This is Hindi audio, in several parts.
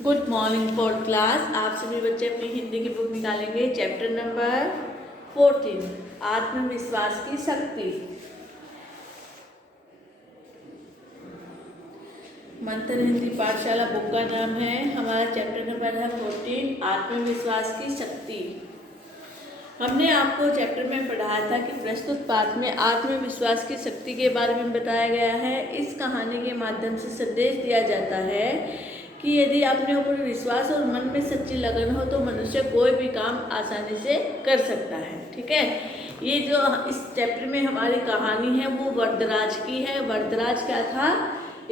Good morning for class. आप सभी बच्चे अपनी हिंदी की बुक निकालेंगे। चैप्टर नंबर 14 आत्मविश्वास की शक्ति। मंथन हिंदी पाठशाला बुक का नाम है। हमारा चैप्टर नंबर है 14 आत्मविश्वास की शक्ति। हमने आपको चैप्टर में पढ़ाया था कि प्रस्तुत पाठ में आत्मविश्वास की शक्ति के बारे में बताया गया है। इस कहानी के माध्यम से संदेश दिया जाता है कि यदि अपने ऊपर विश्वास और मन में सच्ची लगन हो तो मनुष्य कोई भी काम आसानी से कर सकता है। ठीक है, ये जो इस चैप्टर में हमारी कहानी है वो वरदराज की है। वरदराज क्या था?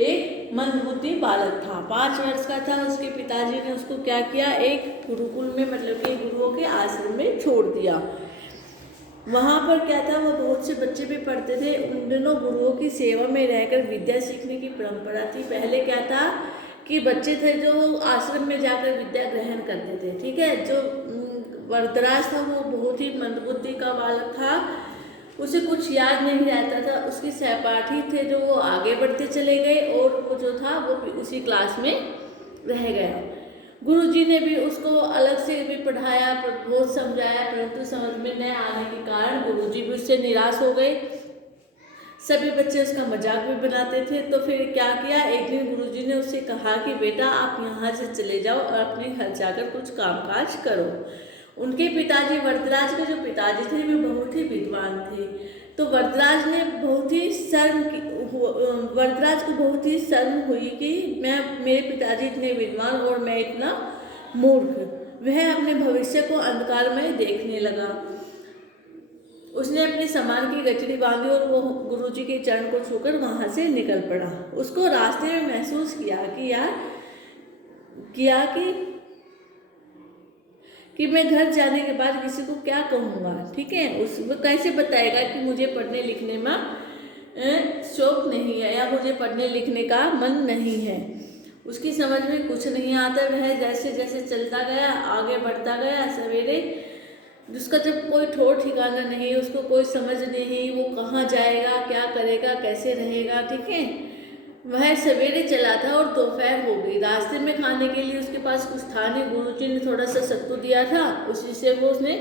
एक मंदबुद्धि बालक था, 5 वर्ष का था। उसके पिताजी ने उसको क्या किया, एक गुरुकुल में मतलब कि गुरुओं के आश्रम में छोड़ दिया। वहाँ पर क्या था, वो बहुत से बच्चे भी पढ़ते थे। उन दिनों गुरुओं की सेवा में रहकर विद्या सीखने की परंपरा थी। पहले क्या था कि बच्चे थे जो आश्रम में जाकर विद्या ग्रहण करते थे। ठीक है, जो वरदराज था वो बहुत ही मंदबुद्धि का बालक था। उसे कुछ याद नहीं रहता था। उसके सहपाठी थे जो वो आगे बढ़ते चले गए और वो जो था वो उसी क्लास में रह गया। गुरुजी ने भी उसको अलग से भी पढ़ाया, बहुत समझाया, परंतु समझ में न आने के कारण गुरुजी भी उससे निराश हो गए। सभी बच्चे उसका मजाक भी बनाते थे। तो फिर क्या किया, एक दिन गुरुजी ने उससे कहा कि बेटा आप यहाँ से चले जाओ और अपने घर जाकर कुछ कामकाज करो। उनके पिताजी, वरदराज के जो पिताजी थे वे बहुत ही विद्वान थे। तो वरदराज को बहुत ही शर्म हुई कि मेरे पिताजी इतने विद्वान और मैं इतना मूर्ख। वह अपने भविष्य को अंधकार में देखने लगा। उसने अपने सामान की गठरी बांधी और वो गुरुजी के चरण को छूकर वहां से निकल पड़ा। उसको रास्ते में महसूस किया कि मैं घर जाने के बाद किसी को क्या कहूँगा। ठीक है, वो कैसे बताएगा कि मुझे पढ़ने लिखने में शौक नहीं है या मुझे पढ़ने लिखने का मन नहीं है। उसकी समझ में कुछ नहीं आता। वह जैसे जैसे चलता गया, आगे बढ़ता गया। सवेरे जिसका जब कोई ठोर ठिकाना नहीं, उसको कोई समझ नहीं, वो कहाँ जाएगा, क्या करेगा, कैसे रहेगा। ठीक है, वह सवेरे चला था और दोपहर हो गई। रास्ते में खाने के लिए उसके पास कुछ था नहीं। गुरुजी ने थोड़ा सा सत्तू दिया था, उसी से वो उसने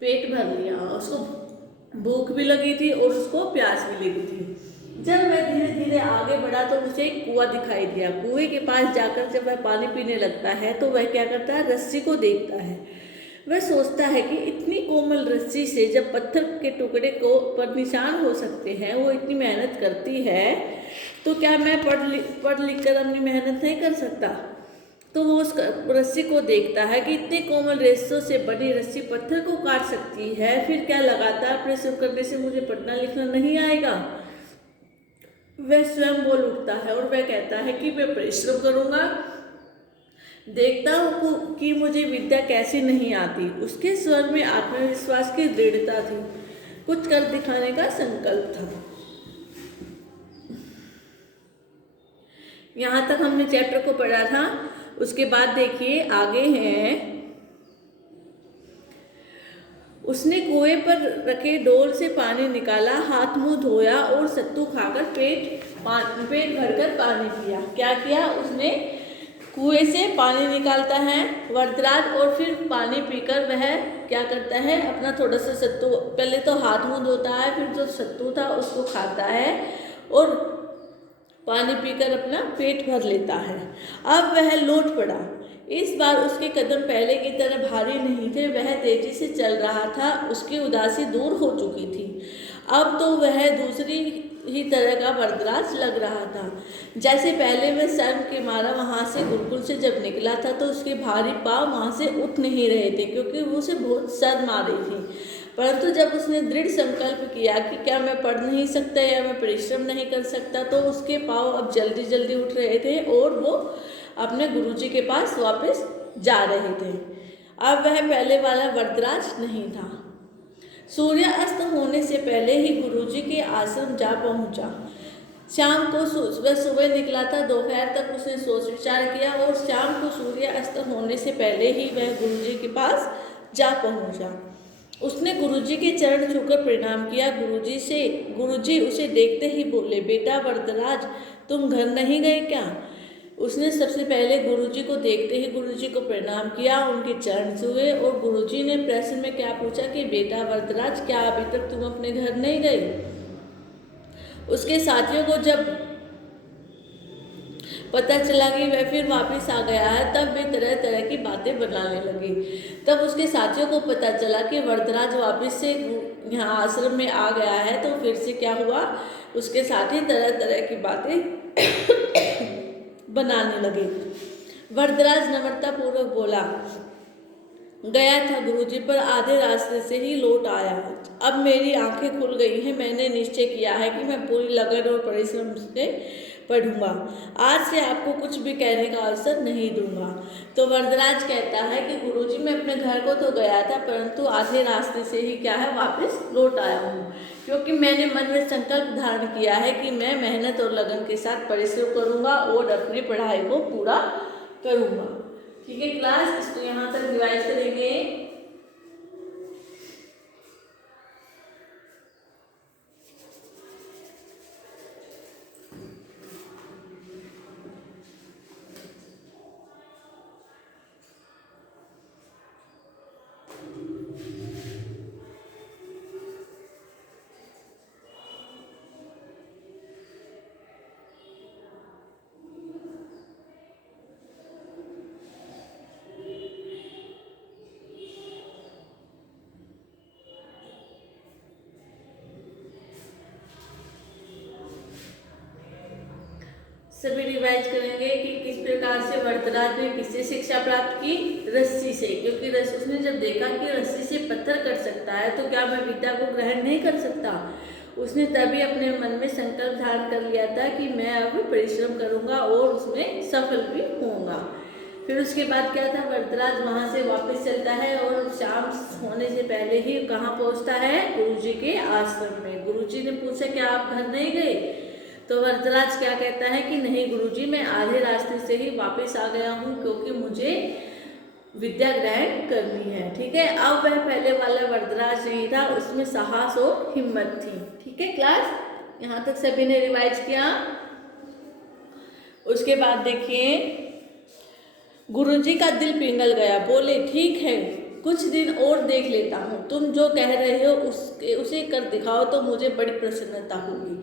पेट भर लिया। उसको भूख भी लगी थी और उसको प्यास भी लगी थी। जब वह धीरे धीरे आगे बढ़ा तो उसे एक कुआं दिखाई दिया। कुएं के पास जाकर जब वह पानी पीने लगता है तो वह क्या करता है, रस्सी को देखता है। वह सोचता है कि इतनी कोमल रस्सी से जब पत्थर के टुकड़े को पर निशान हो सकते हैं, वो इतनी मेहनत करती है, तो क्या मैं पढ़ लिख कर अपनी मेहनत नहीं कर सकता। तो वो उस रस्सी को देखता है कि इतने कोमल रेशों से बनी रस्सी पत्थर को काट सकती है, फिर क्या लगातार परिश्रम करने से मुझे पढ़ना लिखना नहीं आएगा। वह स्वयं बोल उठता है और वह कहता है कि मैं परिश्रम करूँगा, देखता हूँ कि मुझे विद्या कैसी नहीं आती। उसके स्वर में आत्मविश्वास की दृढ़ता थी, कुछ कर दिखाने का संकल्प था। यहाँ तक हमने चैप्टर को पढ़ा था। उसके बाद देखिए आगे है, उसने कुएं पर रखे डोल से पानी निकाला, हाथ मुंह धोया और सत्तू खाकर पेट भरकर पानी पिया। क्या किया उसने, कुएं से पानी निकालता है वरदराज और फिर पानी पीकर वह क्या करता है, अपना थोड़ा सा सत्तू, पहले तो हाथ मुंह धोता है, फिर जो सत्तू था उसको खाता है और पानी पीकर अपना पेट भर लेता है। अब वह लौट पड़ा। इस बार उसके कदम पहले की तरह भारी नहीं थे। वह तेजी से चल रहा था। उसकी उदासी दूर हो चुकी थी। अब तो वह दूसरी ही तरह का वरदराज लग रहा था। जैसे पहले वह शर्म के मारा वहाँ से गुरुकुल से जब निकला था तो उसके भारी पाँव वहाँ से उठ नहीं रहे थे, क्योंकि वो उसे बहुत शर्म आ रही थी। परंतु जब उसने दृढ़ संकल्प किया कि क्या मैं पढ़ नहीं सकता या मैं परिश्रम नहीं कर सकता, तो उसके पाँव अब जल्दी जल्दी उठ रहे थे और वो अपने गुरुजी के पास वापस जा रहे थे। अब वह पहले वाला वरदराज नहीं था। सूर्य अस्त होने से पहले ही गुरुजी के आश्रम जा पहुंचा। शाम को वह सुबह निकला था। दोपहर तक उसने सोच विचार किया और शाम को सूर्य अस्त होने से पहले ही वह गुरुजी के पास जा पहुंचा। उसने गुरुजी के चरण छूकर प्रणाम किया। गुरुजी उसे देखते ही बोले, बेटा वरदराज, तुम घर नहीं गए क्या? उसने सबसे पहले गुरुजी को देखते ही गुरुजी को प्रणाम किया, उनके चरण छुए और गुरुजी ने प्रश्न में क्या पूछा कि बेटा वरदराज, क्या अभी तक तुम अपने घर नहीं गए? उसके साथियों को जब पता चला कि वह फिर वापस आ गया है, तब वे तरह तरह की बातें बनाने लगे। तब उसके साथियों को पता चला कि वरदराज वापस से यहाँ आश्रम में आ गया है, तो फिर से क्या हुआ, उसके साथी तरह तरह की बातें बनाने लगे। वरदराज नम्रता पूर्वक बोला, गया था गुरुजी, पर आधे रास्ते से ही लौट आया। अब मेरी आंखें खुल गई हैं। मैंने निश्चय किया है कि मैं पूरी लगन और परिश्रम से पढ़ूंगा। आज से आपको कुछ भी कहने का अवसर नहीं दूंगा। तो वरदराज कहता है कि गुरुजी, मैं अपने घर को तो गया था, परंतु आधे रास्ते से ही क्या है, वापस लौट आया हूँ, क्योंकि मैंने मन में संकल्प धारण किया है कि मैं मेहनत और लगन के साथ परिश्रम करूंगा और अपनी पढ़ाई को पूरा करूंगा। ठीक है क्लास, इसको यहाँ तक रिवाइज करेंगे। सभी रिवाइज करेंगे कि किस प्रकार से वरदराज ने किससे शिक्षा प्राप्त की, रस्सी से, क्योंकि उसने जब देखा कि रस्सी से पत्थर कट सकता है तो क्या मैं विद्या को ग्रहण नहीं कर सकता। उसने तभी अपने मन में संकल्प धारण कर लिया था कि मैं अब परिश्रम करूंगा और उसमें सफल भी होऊंगा। फिर उसके बाद क्या था, वरदराज वहां से वापस चलता है और शाम होने से पहले ही कहाँ पहुंचता है, गुरुजी के आश्रम में। गुरुजी ने पूछा कि आप घर नहीं गए? तो वरदराज क्या कहता है कि नहीं गुरुजी, मैं आधे रास्ते से ही वापस आ गया हूँ, क्योंकि मुझे विद्या ग्रहण करनी है। ठीक है, अब वह पहले वाला वरदराज नहीं था, उसमें साहस और हिम्मत थी। ठीक है क्लास, यहाँ तक सभी ने रिवाइज किया। उसके बाद देखिए, गुरुजी का दिल पिघल गया, बोले ठीक है, कुछ दिन और देख लेता हूँ, तुम जो कह रहे हो उसे कर दिखाओ तो मुझे बड़ी प्रसन्नता होगी।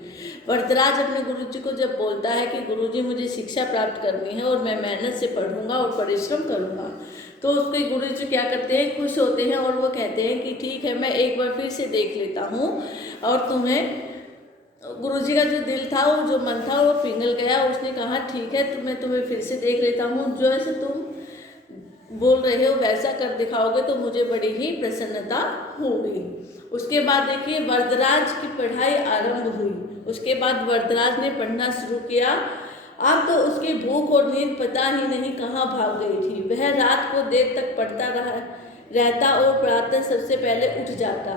वरदराज अपने गुरुजी को जब बोलता है कि गुरुजी, मुझे शिक्षा प्राप्त करनी है और मैं मेहनत से पढ़ूंगा और परिश्रम करूंगा, तो उसके गुरुजी क्या करते हैं, खुश होते हैं और वो कहते हैं कि ठीक है, मैं एक बार फिर से देख लेता हूँ। और तुम्हें, गुरुजी का जो दिल था, वो जो मन था, वो पिघल गया। उसने कहा ठीक है, तो मैं तुम्हें फिर से देख लेता हूँ, जो ऐसे तुम बोल रहे हो वैसा कर दिखाओगे तो मुझे बड़ी ही प्रसन्नता होगी। उसके बाद देखिए, वरदराज की पढ़ाई आरंभ हुई। उसके बाद वरदराज ने पढ़ना शुरू किया। अब तो उसकी भूख और नींद पता ही नहीं कहाँ भाग गई थी। वह रात को देर तक पढ़ता रहता और प्रातः सबसे पहले उठ जाता।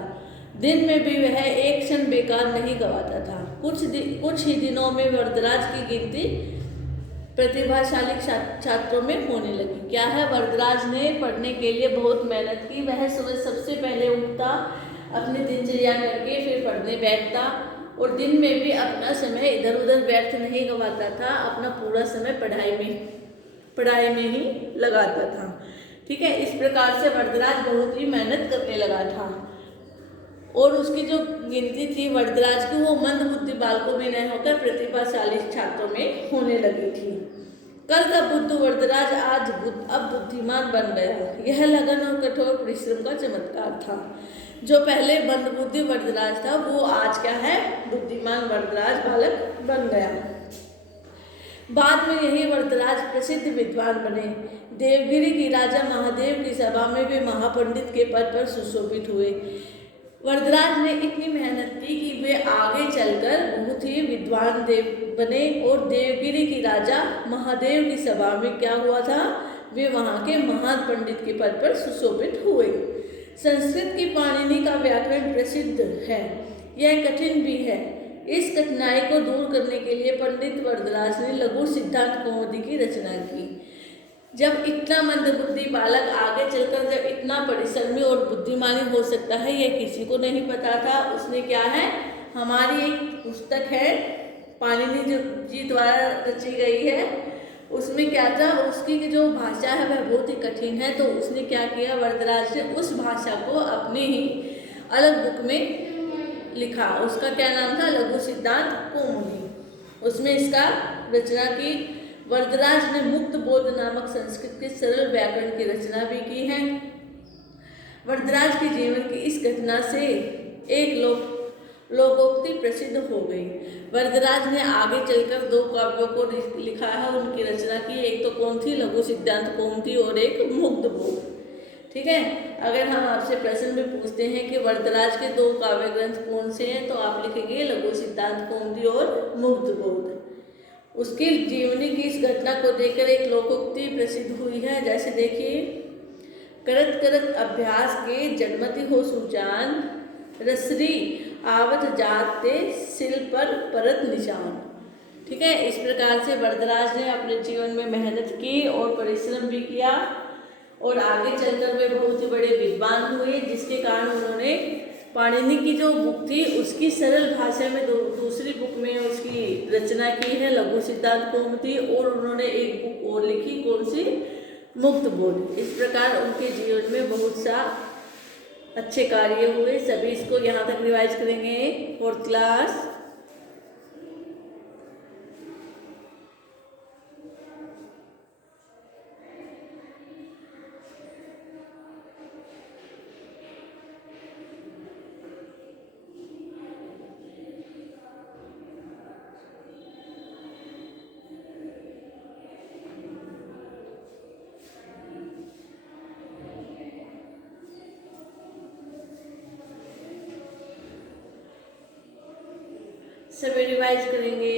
दिन में भी वह एक क्षण बेकार नहीं गवाता था। कुछ ही दिनों में वरदराज की गिनती प्रतिभाशाली छात्रों में होने लगी। क्या है, वरदराज ने पढ़ने के लिए बहुत मेहनत की। वह सुबह सबसे पहले उठता, अपनी दिनचर्या करके फिर पढ़ने बैठता और दिन में भी अपना समय इधर उधर व्यर्थ नहीं गवाता था, अपना पूरा समय पढ़ाई में ही लगाता था। ठीक है, इस प्रकार से वरदराज बहुत ही मेहनत करने लगा था और उसकी जो गिनती थी वरदराज की, वो मंद बुद्धि बालकों में न होकर प्रतिभाशाली छात्रों में होने लगी थी। कल का बुद्धू वरदराज अब बुद्धिमान बन गया। यह लगन और कठोर परिश्रम का चमत्कार था। जो पहले मंद बुद्धि वरदराज था, वो आज क्या है, बुद्धिमान वरदराज बालक बन गया। बाद में यही वरदराज प्रसिद्ध विद्वान बने। देवगिरी की राजा महादेव की सभा में वे महापंडित के पद पर सुशोभित हुए। वरदराज ने इतनी मेहनत की कि वे आगे चलकर बहुत ही विद्वान देव बने और देवगिरी की राजा महादेव की सभा में क्या हुआ था, वे वहाँ के महान पंडित के पद पर सुशोभित हुए। संस्कृत की पाणिनि का व्याकरण प्रसिद्ध है, यह कठिन भी है। इस कठिनाई को दूर करने के लिए पंडित वरदराज ने लघु सिद्धांत कौमुदी की रचना की। जब इतना मंदबुद्धि बालक आगे चलकर जब इतना परिश्रमी और बुद्धिमानी हो सकता है, यह किसी को नहीं पता था। उसने क्या है, हमारी एक पुस्तक है पाणिनि जी द्वारा रची गई है, उसमें क्या था, उसकी जो भाषा है वह बहुत ही कठिन है, तो उसने क्या किया, वरदराज ने उस भाषा को अपनी ही अलग बुक में लिखा। उसका क्या नाम था, लघु सिद्धांत कौमुदी। उसमें इसका रचना की। वरदराज ने मुक्त बोध नामक संस्कृत के सरल व्याकरण की रचना भी की है। वरदराज के जीवन की इस घटना से एक लोकोक्ति प्रसिद्ध हो गई। वरदराज ने आगे चलकर 2 काव्यों को लिखा है, उनकी रचना की। एक तो कौन थी, लघु सिद्धांत कौमुदी, और एक मुक्त बोध। ठीक है, अगर हम आपसे प्रश्न में पूछते हैं कि वरदराज के 2 काव्य ग्रंथ कौन से हैं, तो आप लिखेंगे लघु सिद्धांत कौमुदी और मुक्त बोध। उसकी जीवनी की इस घटना को देखकर एक लोकोक्ति प्रसिद्ध हुई है, जैसे देखिए, करत करत अभ्यास के जन्मति हो सुजान, रसरी आवत जाते सिल पर परत निशान। ठीक है, इस प्रकार से वरदराज ने अपने जीवन में मेहनत की और परिश्रम भी किया, और आगे चलकर वे बहुत ही बड़े विद्वान हुए, जिसके कारण उन्होंने पाणिनि की जो बुक थी उसकी सरल भाषा में दूसरी बुक में उसकी रचना की है, लघु सिद्धांत कौमुदी, और उन्होंने एक बुक और लिखी, कौन सी, मुक्त बोध। इस प्रकार उनके जीवन में बहुत सा अच्छे कार्य हुए। सभी इसको यहाँ तक रिवाइज करेंगे, 4th क्लास। सभी रिवाइज करेंगे।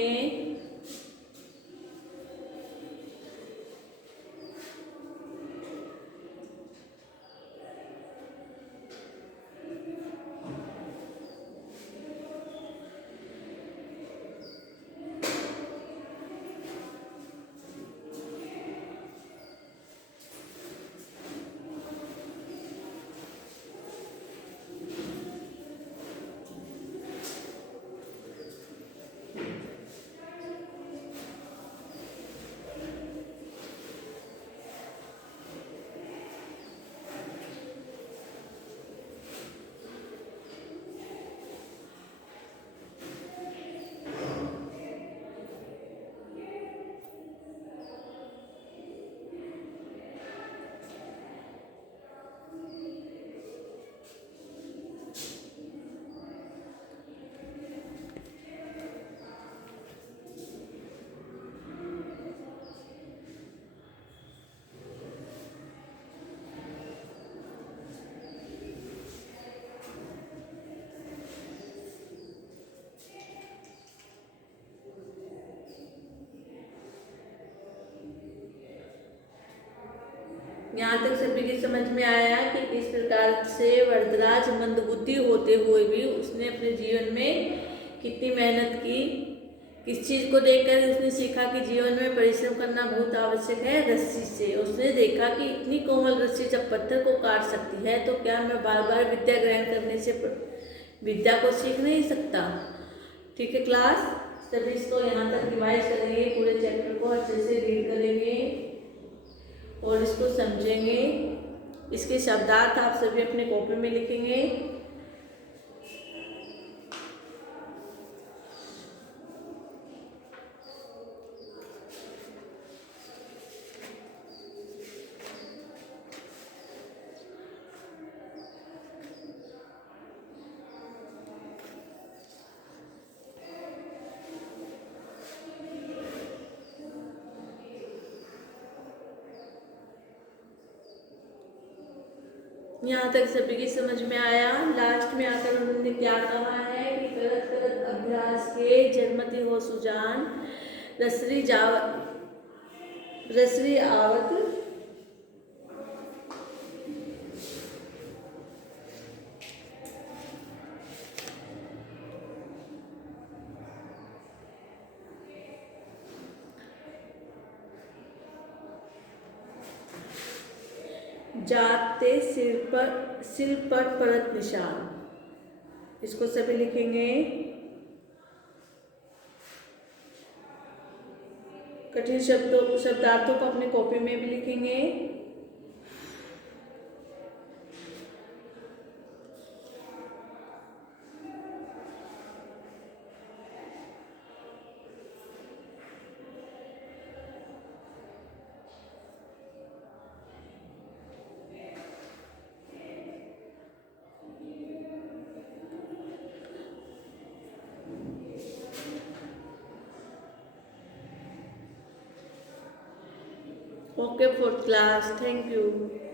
यहाँ तक सभी की समझ में आया कि किस प्रकार से वरदराज मंदबुद्धि होते हुए भी उसने अपने जीवन में कितनी मेहनत की। किस चीज़ को देखकर उसने सीखा कि जीवन में परिश्रम करना बहुत आवश्यक है, रस्सी से। उसने देखा कि इतनी कोमल रस्सी जब पत्थर को काट सकती है, तो क्या मैं बार बार विद्या ग्रहण करने से विद्या को सीख नहीं सकता। ठीक है क्लास, सभी इसको यहाँ तक रिवाइज करेंगे, पूरे चैप्टर को अच्छे से रीड करेंगे और इसको समझेंगे। इसके शब्दार्थ आप सभी अपने कॉपी में लिखेंगे। यहाँ तक सभी की समझ में आया। लास्ट में आकर उन्होंने क्या कहा है कि करत करत अभ्यास के जन्मति हो सुजान, रसरी आवत जाते सिर पर परत निशान। इसको सभी लिखेंगे। कठिन शब्दार्थों को अपने कॉपी में भी लिखेंगे। Okay, fourth class. Thank you.